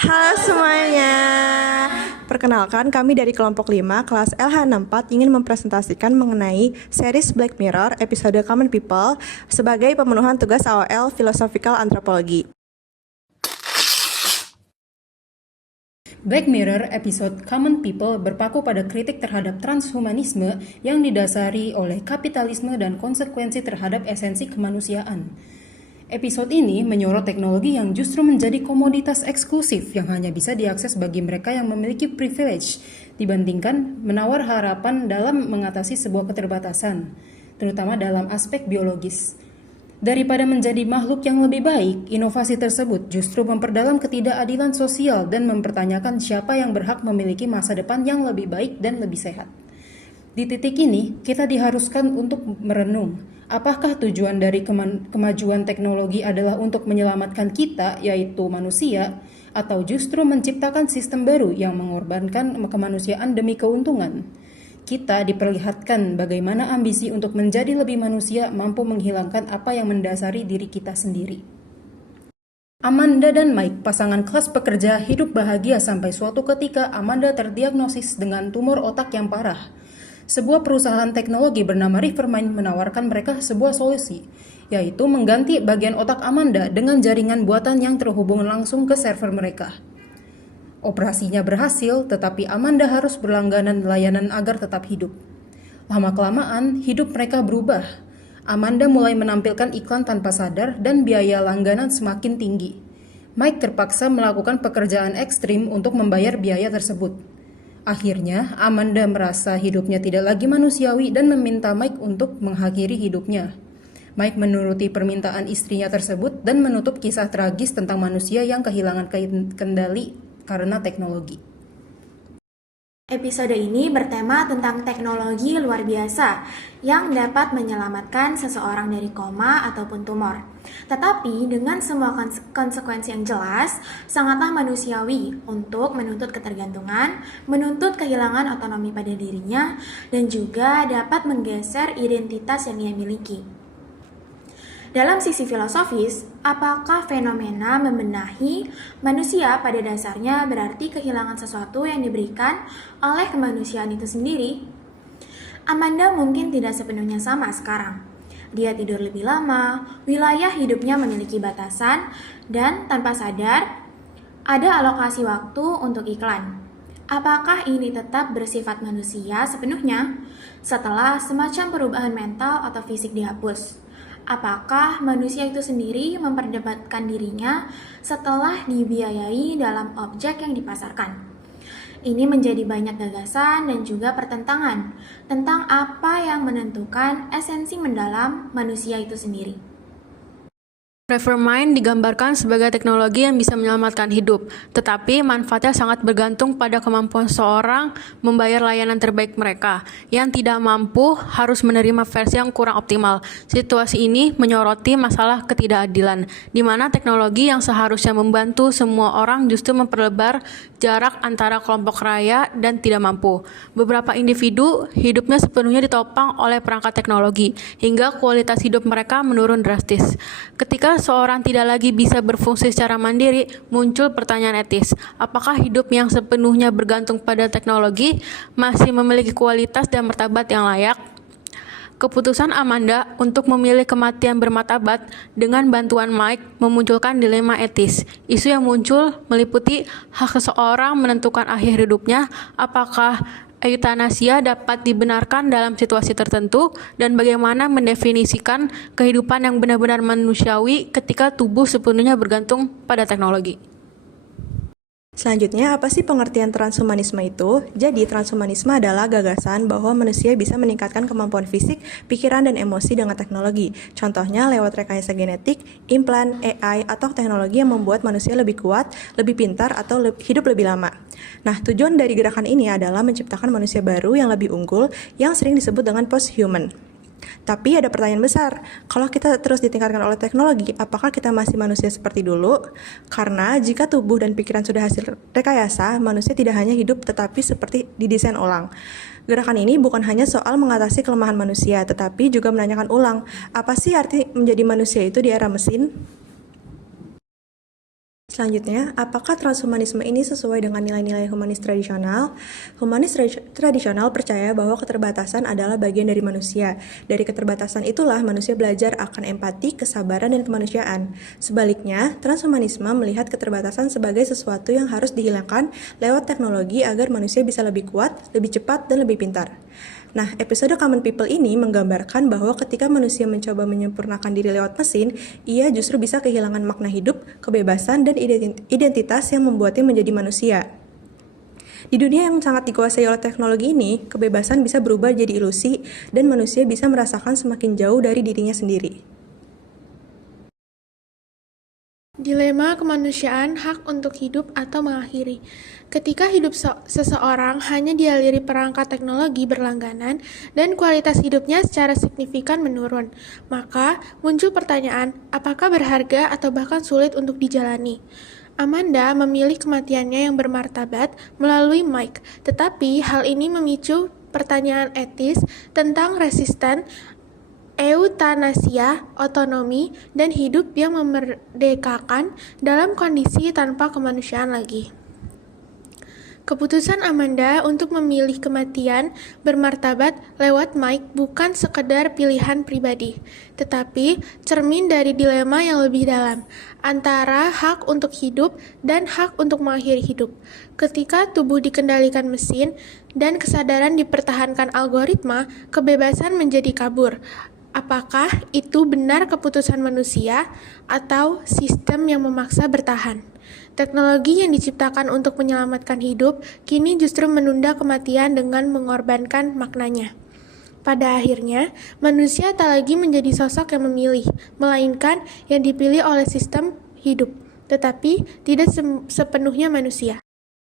Halo semuanya. Perkenalkan, kami dari kelompok 5 kelas LH64 ingin mempresentasikan mengenai series Black Mirror episode Common People sebagai pemenuhan tugas AOL Philosophical Anthropology. Black Mirror episode Common People berpaku pada kritik terhadap transhumanisme yang didasari oleh kapitalisme dan konsekuensi terhadap esensi kemanusiaan. Episode ini menyorot teknologi yang justru menjadi komoditas eksklusif yang hanya bisa diakses bagi mereka yang memiliki privilege dibandingkan menawar harapan dalam mengatasi sebuah keterbatasan, terutama dalam aspek biologis. Daripada menjadi makhluk yang lebih baik, inovasi tersebut justru memperdalam ketidakadilan sosial dan mempertanyakan siapa yang berhak memiliki masa depan yang lebih baik dan lebih sehat. Di titik ini, kita diharuskan untuk merenung, apakah tujuan dari kemajuan teknologi adalah untuk menyelamatkan kita, yaitu manusia, atau justru menciptakan sistem baru yang mengorbankan kemanusiaan demi keuntungan? Kita diperlihatkan bagaimana ambisi untuk menjadi lebih manusia mampu menghilangkan apa yang mendasari diri kita sendiri. Amanda dan Mike, pasangan kelas pekerja, hidup bahagia sampai suatu ketika Amanda terdiagnosis dengan tumor otak yang parah. Sebuah perusahaan teknologi bernama Rivermind menawarkan mereka sebuah solusi, yaitu mengganti bagian otak Amanda dengan jaringan buatan yang terhubung langsung ke server mereka. Operasinya berhasil, tetapi Amanda harus berlangganan layanan agar tetap hidup. Lama-kelamaan, hidup mereka berubah. Amanda mulai menampilkan iklan tanpa sadar dan biaya langganan semakin tinggi. Mike terpaksa melakukan pekerjaan ekstrim untuk membayar biaya tersebut. Akhirnya, Amanda merasa hidupnya tidak lagi manusiawi dan meminta Mike untuk mengakhiri hidupnya. Mike menuruti permintaan istrinya tersebut dan menutup kisah tragis tentang manusia yang kehilangan kendali karena teknologi. Episode ini bertema tentang teknologi luar biasa yang dapat menyelamatkan seseorang dari koma ataupun tumor. Tetapi dengan semua konsekuensi yang jelas, sangatlah manusiawi untuk menuntut ketergantungan, menuntut kehilangan otonomi pada dirinya, dan juga dapat menggeser identitas yang ia miliki. Dalam sisi filosofis, apakah fenomena membenahi manusia pada dasarnya berarti kehilangan sesuatu yang diberikan oleh kemanusiaan itu sendiri? Amanda mungkin tidak sepenuhnya sama sekarang. Dia tidur lebih lama, wilayah hidupnya memiliki batasan, dan tanpa sadar, ada alokasi waktu untuk iklan. Apakah ini tetap bersifat manusia sepenuhnya setelah semacam perubahan mental atau fisik dihapus? Apakah manusia itu sendiri memperdebatkan dirinya setelah dibiayai dalam objek yang dipasarkan? Ini menjadi banyak gagasan dan juga pertentangan tentang apa yang menentukan esensi mendalam manusia itu sendiri. Rivermind digambarkan sebagai teknologi yang bisa menyelamatkan hidup, tetapi manfaatnya sangat bergantung pada kemampuan seorang membayar layanan terbaik mereka. Yang tidak mampu harus menerima versi yang kurang optimal. Situasi ini menyoroti masalah ketidakadilan, di mana teknologi yang seharusnya membantu semua orang justru memperlebar jarak antara kelompok kaya dan tidak mampu. Beberapa individu hidupnya sepenuhnya ditopang oleh perangkat teknologi, hingga kualitas hidup mereka menurun drastis. Ketika seorang tidak lagi bisa berfungsi secara mandiri, muncul pertanyaan etis. Apakah hidup yang sepenuhnya bergantung pada teknologi masih memiliki kualitas dan martabat yang layak? Keputusan Amanda untuk memilih kematian bermartabat dengan bantuan Mike memunculkan dilema etis. Isu yang muncul meliputi hak seseorang menentukan akhir hidupnya, apakah euthanasia dapat dibenarkan dalam situasi tertentu, dan bagaimana mendefinisikan kehidupan yang benar-benar manusiawi ketika tubuh sepenuhnya bergantung pada teknologi. Selanjutnya, apa sih pengertian transhumanisme itu? Jadi, transhumanisme adalah gagasan bahwa manusia bisa meningkatkan kemampuan fisik, pikiran, dan emosi dengan teknologi. Contohnya lewat rekayasa genetik, implan, AI, atau teknologi yang membuat manusia lebih kuat, lebih pintar, atau hidup lebih lama. Nah, tujuan dari gerakan ini adalah menciptakan manusia baru yang lebih unggul, yang sering disebut dengan post-human. Tapi ada pertanyaan besar, kalau kita terus ditingkatkan oleh teknologi, apakah kita masih manusia seperti dulu? Karena jika tubuh dan pikiran sudah hasil rekayasa, manusia tidak hanya hidup tetapi seperti didesain ulang. Gerakan ini bukan hanya soal mengatasi kelemahan manusia, tetapi juga menanyakan ulang, apa sih arti menjadi manusia itu di era mesin? Selanjutnya, apakah transhumanisme ini sesuai dengan nilai-nilai humanis tradisional? Humanis tradisional percaya bahwa keterbatasan adalah bagian dari manusia. Dari keterbatasan itulah manusia belajar akan empati, kesabaran, dan kemanusiaan. Sebaliknya, transhumanisme melihat keterbatasan sebagai sesuatu yang harus dihilangkan lewat teknologi agar manusia bisa lebih kuat, lebih cepat, dan lebih pintar. Nah, episode Common People ini menggambarkan bahwa ketika manusia mencoba menyempurnakan diri lewat mesin, ia justru bisa kehilangan makna hidup, kebebasan, dan identitas yang membuatnya menjadi manusia. Di dunia yang sangat dikuasai oleh teknologi ini, kebebasan bisa berubah jadi ilusi, dan manusia bisa merasakan semakin jauh dari dirinya sendiri. Dilema kemanusiaan, hak untuk hidup atau mengakhiri. Ketika hidup seseorang hanya dialiri perangkat teknologi berlangganan dan kualitas hidupnya secara signifikan menurun, maka muncul pertanyaan, apakah berharga atau bahkan sulit untuk dijalani? Amanda memilih kematiannya yang bermartabat melalui Mike, tetapi hal ini memicu pertanyaan etis tentang resisten, eutanasia, otonomi, dan hidup yang memerdekakan dalam kondisi tanpa kemanusiaan lagi. Keputusan Amanda untuk memilih kematian bermartabat lewat Mike bukan sekedar pilihan pribadi, tetapi cermin dari dilema yang lebih dalam antara hak untuk hidup dan hak untuk mengakhiri hidup. Ketika tubuh dikendalikan mesin dan kesadaran dipertahankan algoritma, kebebasan menjadi kabur. Apakah itu benar keputusan manusia atau sistem yang memaksa bertahan? Teknologi yang diciptakan untuk menyelamatkan hidup kini justru menunda kematian dengan mengorbankan maknanya. Pada akhirnya, manusia tak lagi menjadi sosok yang memilih, melainkan yang dipilih oleh sistem hidup, tetapi tidak sepenuhnya manusia.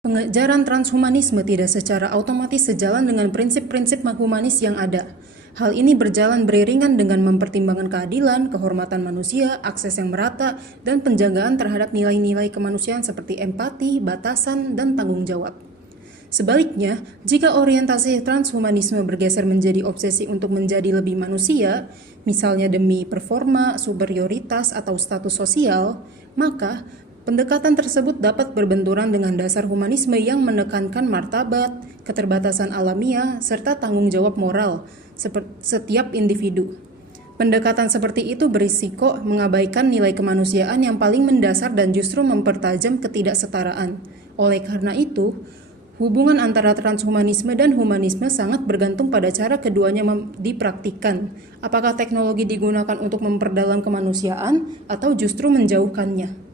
Pengejaran transhumanisme tidak secara otomatis sejalan dengan prinsip-prinsip humanis yang ada. Hal ini berjalan beriringan dengan mempertimbangkan keadilan, kehormatan manusia, akses yang merata, dan penjagaan terhadap nilai-nilai kemanusiaan seperti empati, batasan, dan tanggung jawab. Sebaliknya, jika orientasi transhumanisme bergeser menjadi obsesi untuk menjadi lebih manusia, misalnya demi performa, superioritas, atau status sosial, maka pendekatan tersebut dapat berbenturan dengan dasar humanisme yang menekankan martabat, keterbatasan alamiah, serta tanggung jawab moral setiap individu. Pendekatan seperti itu berisiko mengabaikan nilai kemanusiaan yang paling mendasar dan justru mempertajam ketidaksetaraan. Oleh karena itu, hubungan antara transhumanisme dan humanisme sangat bergantung pada cara keduanya dipraktikkan. Apakah teknologi digunakan untuk memperdalam kemanusiaan atau justru menjauhkannya?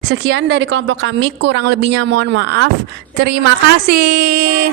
Sekian dari kelompok kami, kurang lebihnya mohon maaf. Terima kasih.